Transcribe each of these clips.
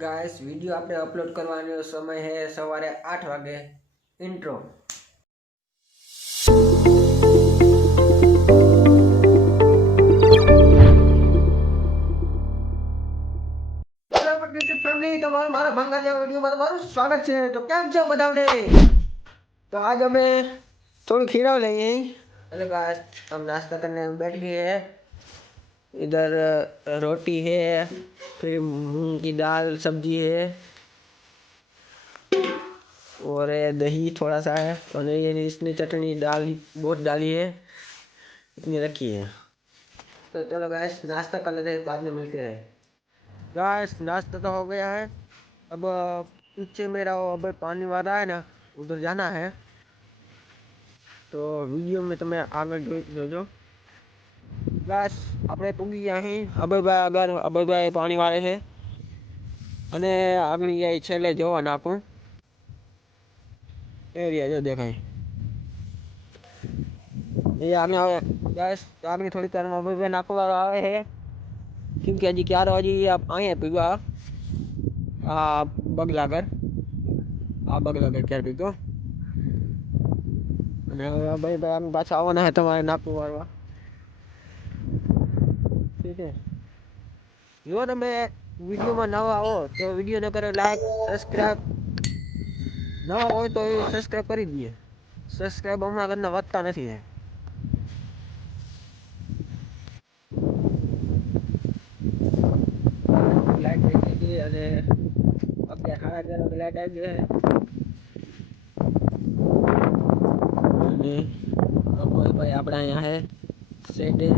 Guys video आपने upload करवाने समय है सवारे 8 वागे। इंट्रो। स्वागत है। तो क्या बताओ तो आज हमें थोड़ी खीरा लेंगे। हेलो गाइस, हम नाश्ता करने बैठ गए हैं। इधर रोटी है, फिर मूंग की दाल सब्जी है और दही थोड़ा सा है। और ये इसने चटनी डाली, बहुत डाली है, इतनी रखी है। तो चलो गाइस नाश्ता कर लेते हैं, बाद में मिलते हैं। गाइस नाश्ता तो हो गया है। अब पीछे मेरा वो अब पानी वाला है ना, उधर जाना है। तो वीडियो में तुम्हें आगे जो गाइस આપણે પૂગી ગયા અહીં અબરભાઈ પાણી વાળે છે અને આગળ છેલ્લે જોવા નાખું એરિયા જો દેખાય એ આગળ ગાઈસ આગળ થોડી તારમાં અબરભાઈ નાખવા આવે છે કેમ કે હજી ક્યારે હજી અહીંયા પીવા આ બગલાગર ક્યારે પીતો અને ભાઈ આમ પાછા આવવાના છે તમારે નાખવું વાળવા ઠીક છે। જો તમે વિડીયોમાં નવા આવો તો વિડીયોને કરે લાઈક સબસ્ક્રાઈબ, નવા હોય તો એ સબસ્ક્રાઈબ કરી દઈએ। સબસ્ક્રાઈબ હમણાં ઘરના વધતા નથી ને લાઈટ થઈ ગઈ અને 11:30 લાઈટ આવી ગઈ અને ભાઈ આપણે અહીંયા હે સેટે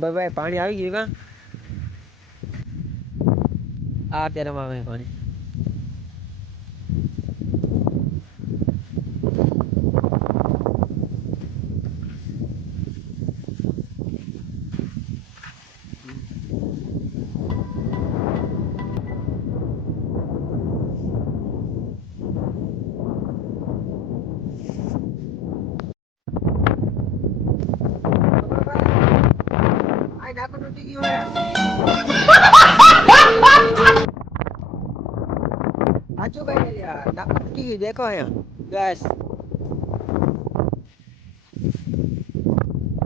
ભાઈ પાણી આવી ગયું કા આ અત્યારે આવે પાણી સાચું કઈ યાર નાખી દેખો અહીંયા ગેસ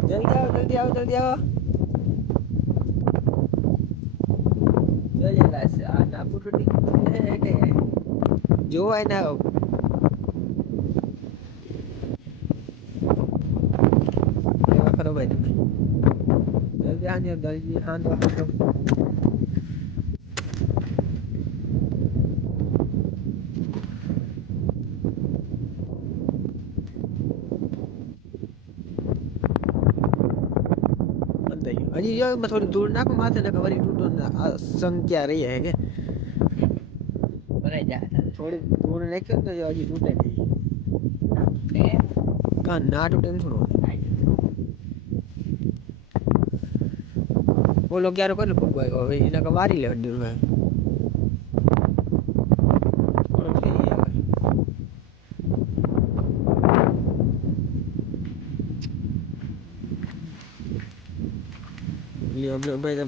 જલ્દી આવો જોઈએ ગેસ આ નાખું તૂટી જોવાય ના ખરો ભાઈ તમે જલ્દી આને જલ્દી આનો હજી જો થોડી દૂર નાખો માથે ને ખબર સંખ્યા રહી હે કે ભરાઈ જાય થોડી દૂર નાખ્યો તો હજી તૂટે નહીં કાં ના તૂટે એમ થોડું બોલો ક્યારે કરે પકવાય હવે એના વારી લે દૂર ભાઈ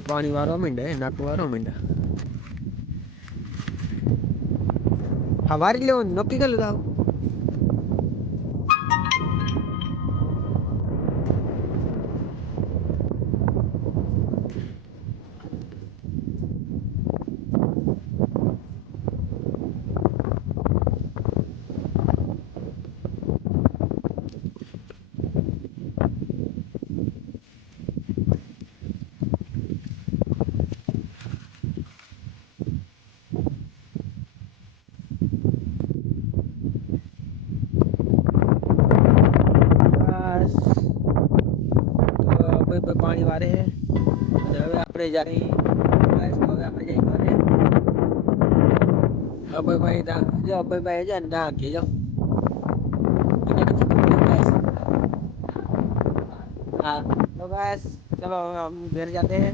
પાણી વારવા માંડ્યા નાખવા વારવા માંડ્યા હા વારી લેવાનું નક્કી કરી લીધા પાણી વારે અને હવે આપણે જાય હવે આપણે જઈ ઘરે અભયભાઈ જો અભયભાઈ છે ને ના કે જો हाँ तो बस चलो हम घर जाते हैं।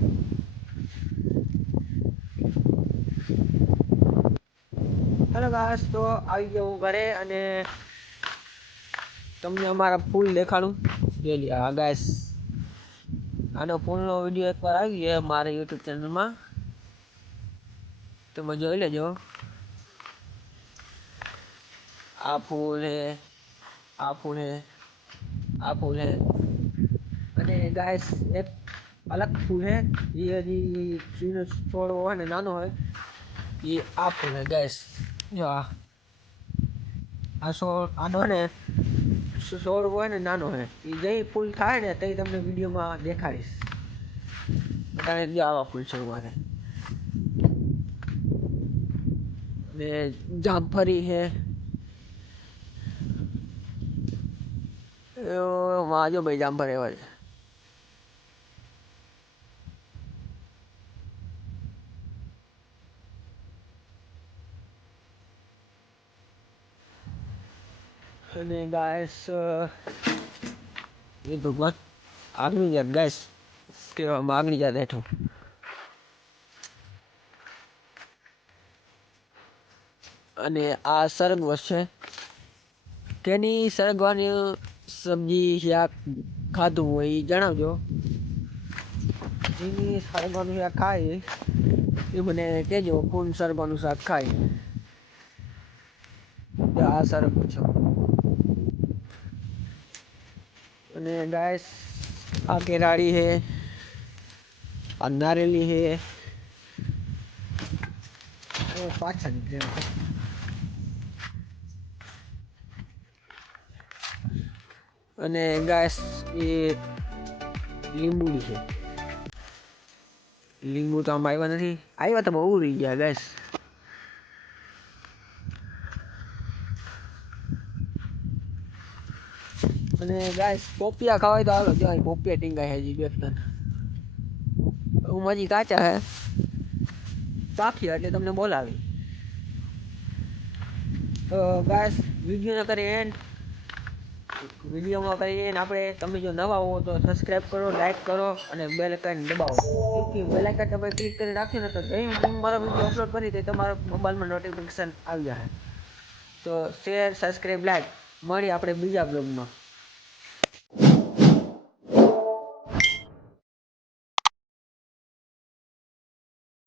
હેલો ગાઈસ, તો આવી ગયો હું ઘરે અને તમને અમારા ફૂલ દેખાડું. જોઈ લો હા ગાઈસ, આનો ફૂલનો વિડીયો એકવાર આવી ગયો મારા યુટ્યુબ ચેનલમાં, તમે જોઈ લેજો. આ ફૂલ હે, આ ફૂલ હે, આ ફૂલ હે અને ગાઈસ એક અલગ ફૂલ હે, ये हજી ચીનો છોડ હોય ને નાનો હોય, ये આ ફૂલ હે ગાઈસ. જો આ છોડ આનો ને છોડ હોય ને નાનો હે, એ જઈ ફૂલ થાય ને તે તમને વિડીયોમાં દેખાડીશ. અત્યારે જો આવા ફૂલ છે મારે. ને જામફળી હે, માં જો ભાઈ જામફળ એવા છે. અને ગાઈસ એ ભગવાન આગની જાત ગાઈસ, કેવામાં આગની જાત હેઠું. અને આ સરગવો છે, કેની સરગવાની સબ્જી શાક ખાધું હોય એ જણાવજો. જેની સરગવાનું શાક ખાય એ મને કહેજો કોણ સરગવાનું શાક ખાય. આ સરગવો છે. અને ગાઈસ આ કેરાડી હે, આ નારેલી હે, પાછળ અને ગાઈસ એ લીંબુડી છે. લીંબુ તો આમ આવ્યા નથી, આવ્યા તો બહુ રહી ગયા ગાઈસ. અને ગાઈસ પોપિયા ખાવાય તો હાલો, જો પોપિયા ટીંગાય હજી બેસતા. હું હજી કાચા હે, પાક્યા એટલે તમને બોલાવી. તો ગાઈસ વિડીયો કરી એન્ડ, વિડીયોમાં કરીએ આપણે. તમે જો નવા હો તો સબસ્ક્રાઈબ કરો, લાઈક કરો અને બેલ આઇકન દબાવો. બેલ આઇકન તમે ક્લિક કરી રાખ્યું ને તો હું મારો વિડીયો અપલોડ કરી તો તમારા મોબાઈલમાં નોટિફિકેશન આવી જશે. તો શેર, સબસ્ક્રાઈબ, લાઈક. મળીએ આપણે બીજા બ્લોગમાં.